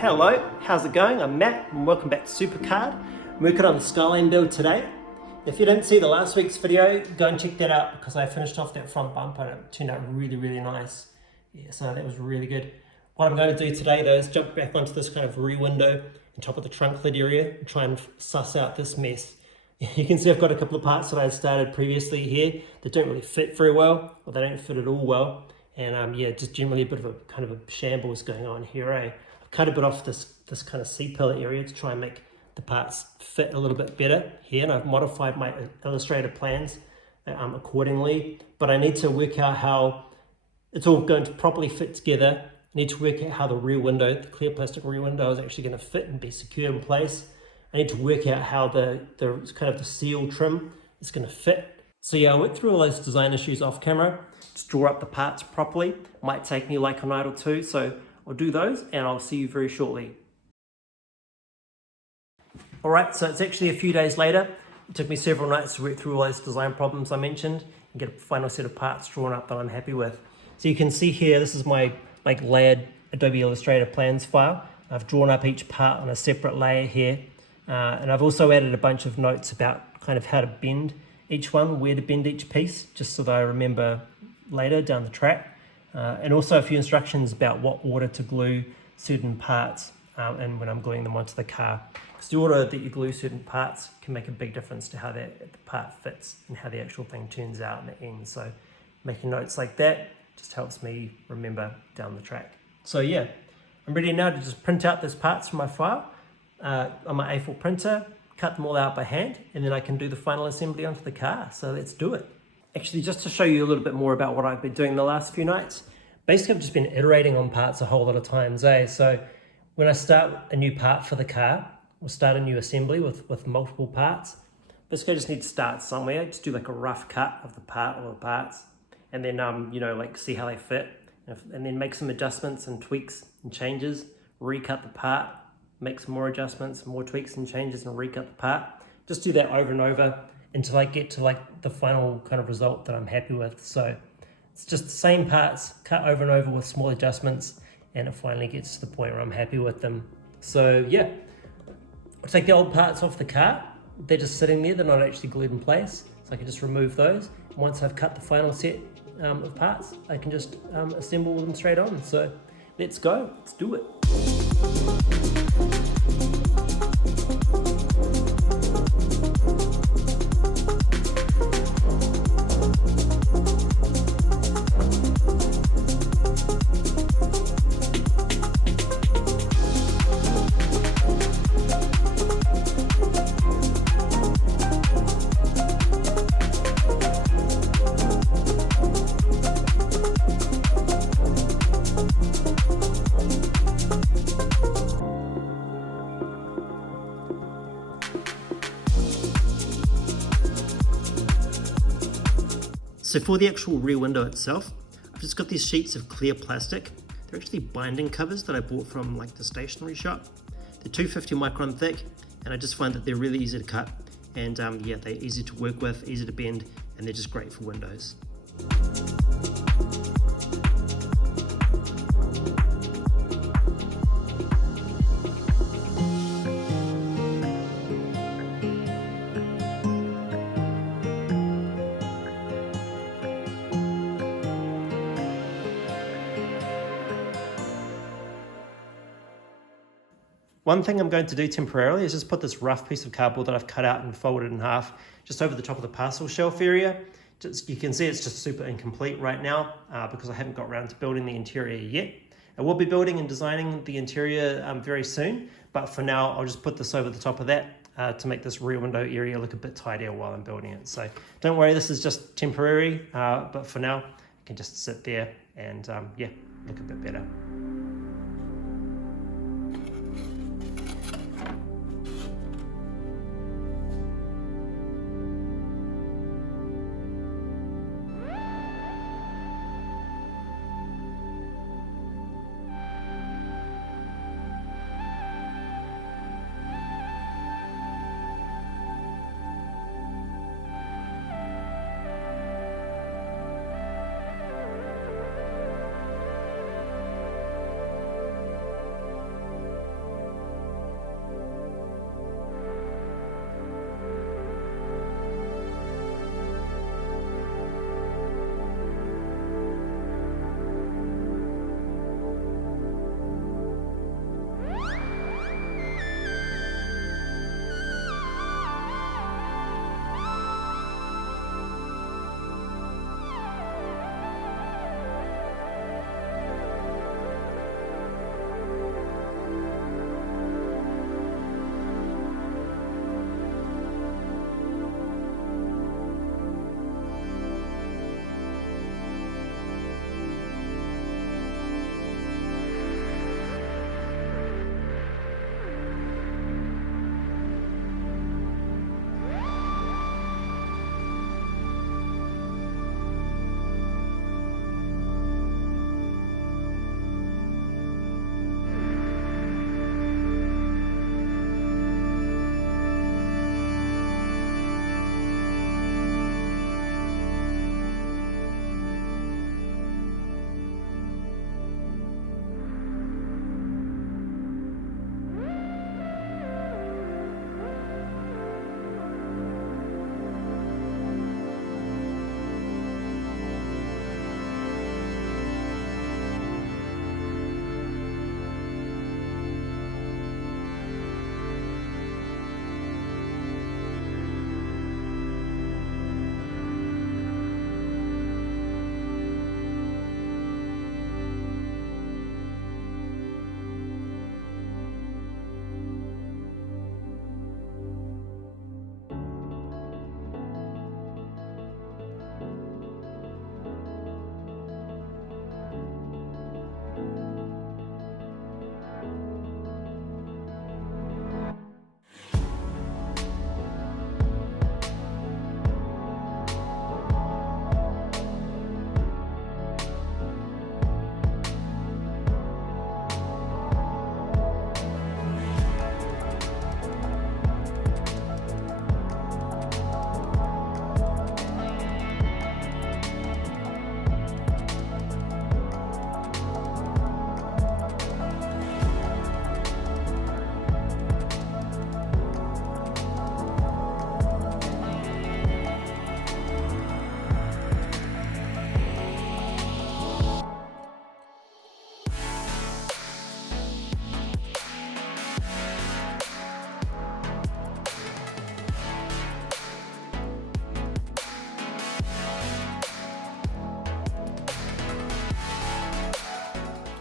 Hello, how's it going? I'm Matt and welcome back to SuperCard. I'm working on the Skyline build today. If you didn't see the last week's video, go and check that out because I finished off that front bumper and it turned out really nice. Yeah, so that was really good. What I'm going to do today though is jump back onto this kind of rear window on top of the trunk lid area and try and suss out this mess. You can see I've got a couple of parts that I started previously here that don't really fit very well, or they don't fit at all well. And yeah, just generally a bit of a kind of a shambles going on here, eh? I've cut a bit off this kind of C-pillar area to try and make the parts fit a little bit better here, and I've modified my illustrator plans accordingly, but I need to work out how it's all going to properly fit together. I need to work out how the rear window, the clear plastic rear window, is actually going to fit and be secure in place. I need to work out how the kind of the seal trim is going to fit. So yeah, I went through all those design issues off camera, just draw up the parts properly. It might take me like a night or two, so I'll do those and I'll see you very shortly. All right, so it's actually a few days later. It took me several nights to work through all those design problems I mentioned and get a final set of parts drawn up that I'm happy with. So you can see here, this is my layered Adobe Illustrator plans file. I've drawn up each part on a separate layer here. And I've also added a bunch of notes about kind of how to bend each one, where to bend each piece, just so that I remember later down the track. And also a few instructions about what order to glue certain parts and when I'm gluing them onto the car. Because the order that you glue certain parts can make a big difference to how the part fits and how the actual thing turns out in the end. So making notes like that just helps me remember down the track. So yeah, I'm ready now to just print out those parts from my file on my A4 printer, cut them all out by hand, and then I can do the final assembly onto the car. So let's do it. Actually, just to show you a little bit more about what I've been doing the last few nights, basically I've just been iterating on parts a whole lot of times, eh? So when I start a new part for the car, we'll start a new assembly with multiple parts. Basically I just need to start somewhere, just do like a rough cut of the part or the parts, and then see how they fit, and then make some adjustments and tweaks and changes, recut the part, make some more adjustments, more tweaks and changes, and recut the part. Just do that over and over until I get to the final kind of result that I'm happy with. So it's just the same parts cut over and over with small adjustments, and it finally gets to the point where I'm happy with them. So yeah, I'll take the old parts off the car. They're just sitting there, they're not actually glued in place. So I can just remove those. Once I've cut the final set of parts, I can just assemble them straight on. So let's go, let's do it. So for the actual rear window itself, I've just got these sheets of clear plastic. They're actually binding covers that I bought from the stationery shop. They're 250 micron thick, and I just find that they're really easy to cut. And yeah, they're easy to work with, easy to bend, and they're just great for windows. One thing I'm going to do temporarily is just put this rough piece of cardboard that I've cut out and folded in half just over the top of the parcel shelf area. You can see it's just super incomplete right now because I haven't got around to building the interior yet. I will be building and designing the interior very soon, but for now I'll just put this over the top of that to make this rear window area look a bit tidier while I'm building it. So don't worry, this is just temporary, but for now it can just sit there and yeah, look a bit better.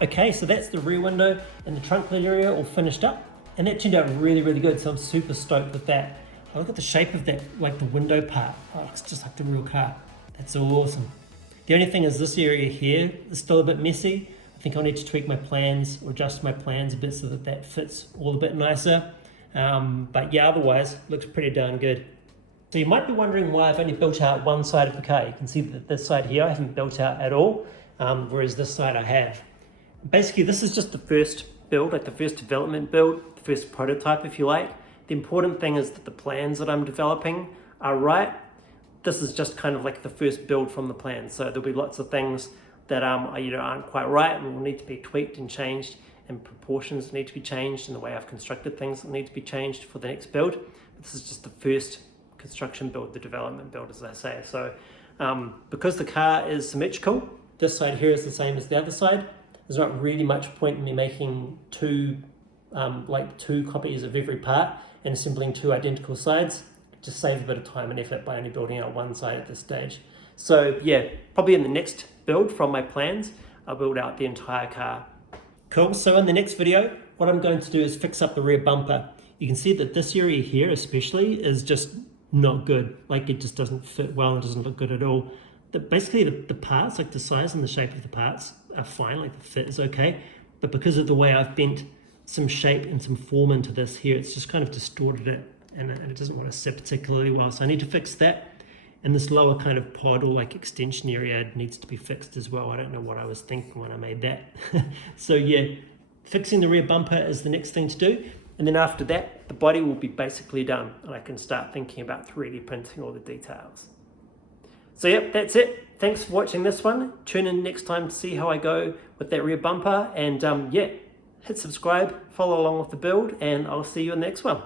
Okay, so that's the rear window and the trunk lid area all finished up, and that turned out really, really good, so I'm super stoked with that. Oh, look at the shape of that, like the window part. Oh, it's just like the real car. That's awesome. The only thing is this area here is still a bit messy. I think I'll need to tweak my plans or adjust my plans a bit so that that fits all a bit nicer. But yeah, otherwise, looks pretty darn good. So you might be wondering why I've only built out one side of the car. You can see that this side here I haven't built out at all, whereas this side I have. Basically, this is just the first build, like the first development build, the first prototype, if you like. The important thing is that the plans that I'm developing are right. This is just kind of like the first build from the plan. So there'll be lots of things that aren't quite right and will need to be tweaked and changed, and proportions need to be changed, and the way I've constructed things need to be changed for the next build. But this is just the first construction build, the development build, as I say. So because the car is symmetrical, this side here is the same as the other side. There's not really much point in me making two copies of every part and assembling two identical sides. Just save a bit of time and effort by only building out one side at this stage. So yeah, probably in the next build from my plans, I'll build out the entire car. Cool, so in the next video, what I'm going to do is fix up the rear bumper. You can see that this area here especially is just not good. Like it just doesn't fit well and doesn't look good at all. Basically the parts, like the size and the shape of the parts are fine, like the fit is okay. But because of the way I've bent some shape and some form into this here, it's just kind of distorted it, and it doesn't want to sit particularly well. So I need to fix that. And this lower kind of pod or like extension area needs to be fixed as well. I don't know what I was thinking when I made that. So yeah, fixing the rear bumper is the next thing to do. And then after that, the body will be basically done, and I can start thinking about 3D printing all the details. So yep, that's it. Thanks for watching this one. Tune in next time to see how I go with that rear bumper. And yeah, hit subscribe, follow along with the build, and I'll see you in the next one.